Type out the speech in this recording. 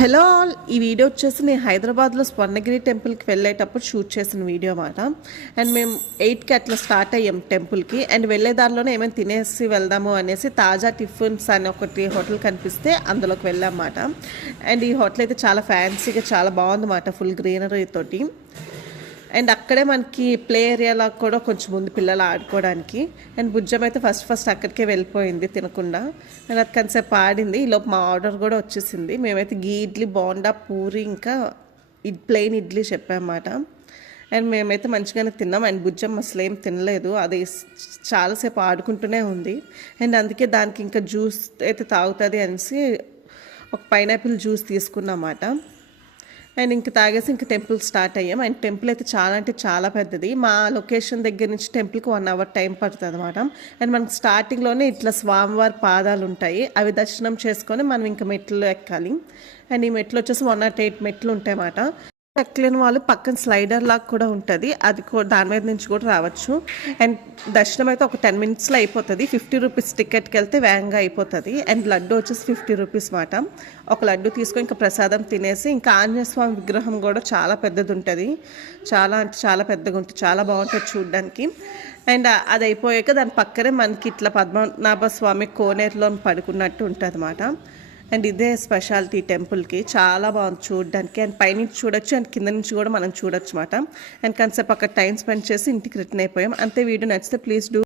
Hello all, ఈ video వచ్చేసి నేను హైదరాబాద్లో స్వర్ణగిరి టెంపుల్కి వెళ్ళేటప్పుడు షూట్ చేసిన వీడియో అన్నమాట. అండ్ మేము 8కి అట్లా స్టార్ట్ అయ్యాం టెంపుల్కి. అండ్ వెళ్ళే దారిలోనే ఏమైనా తినేసి వెళ్దాము అనేసి తాజా టిఫిన్స్ అని ఒకటి హోటల్ కనిపిస్తే అందులోకి వెళ్ళామన్నమాట. అండ్ ఈ హోటల్ అయితే చాలా ఫ్యాన్సీగా చాలా బాగుందన్నమాట, ఫుల్ గ్రీనరీ తోటి. అండ్ అక్కడే మనకి ప్లే ఏరియాలో కూడా కొంచెం ఉంది పిల్లలు ఆడుకోవడానికి. అండ్ బుజ్జం అయితే ఫస్ట్ అక్కడికే వెళ్ళిపోయింది తినకుండా. అండ్ అది కొంతసేపు ఆడింది. ఈలోపు మా ఆర్డర్ కూడా వచ్చేసింది. మేమైతే గీ ఇడ్లీ, బోండా, పూరి ఇంకా ప్లెయిన్ ఇడ్లీ చెప్పామన్నమాట. అండ్ మేమైతే మంచిగానే తిన్నాం. అండ్ బుజ్జం అసలు ఏం తినలేదు, అది చాలాసేపు ఆడుకుంటూనే ఉంది. అండ్ అందుకే దానికి ఇంకా జ్యూస్ అయితే తాగుతుంది అనేసి ఒక పైనాపిల్ జ్యూస్ తీసుకున్నమాట. అండ్ ఇంక తాగేసి ఇంక టెంపుల్ స్టార్ట్ అయ్యాం. అండ్ టెంపుల్ అయితే చాలా అంటే చాలా పెద్దది. మా లొకేషన్ దగ్గర నుంచి టెంపుల్కి 1 అవర్ టైం పడుతుంది అనమాట. అండ్ మనకు స్టార్టింగ్లోనే ఇట్లా స్వామివారి పాదాలు ఉంటాయి, అవి దర్శనం చేసుకొని మనం ఇంకా మెట్లు ఎక్కాలి. అండ్ ఈ మెట్లు వచ్చేసి 108 మెట్లు ఉంటాయి అన్నమాట. ఎక్కలేని వాళ్ళు పక్కన స్లైడర్ లాగా కూడా ఉంటుంది, అది దాని మీద నుంచి కూడా రావచ్చు. అండ్ దర్శనం అయితే ఒక 10 మినిట్స్లో అయిపోతుంది. 50 రూపీస్ టికెట్కి వెళ్తే వేగంగా అయిపోతుంది. అండ్ లడ్డు వచ్చేసి 50 రూపీస్ మాట. ఒక లడ్డు తీసుకొని ఇంకా ప్రసాదం తినేసి ఇంకా ఆంజనేయ స్వామి విగ్రహం కూడా చాలా పెద్దది ఉంటుంది, చాలా అంటే చాలా పెద్దగా ఉంటుంది, చాలా బాగుంటుంది చూడడానికి. అండ్ అది అయిపోయాక దాని పక్కనే మనకి ఇట్లా పద్మనాభ స్వామి కోనేరులో పడుకున్నట్టు ఉంటుంది అన్నమాట. అండ్ ఇదే స్పెషాలిటీ టెంపుల్కి, చాలా బాగుంది చూడడానికి. అండ్ పైనుంచి చూడొచ్చు అండ్ కింద నుంచి కూడా మనం చూడొచ్చు అన్నమాట. అండ్ కాసేపు అక్కడ టైం స్పెండ్ చేసి ఇంటికి రిటర్న్ అయిపోయాం. అంతే. వీడియో నచ్చితే ప్లీజ్ డూ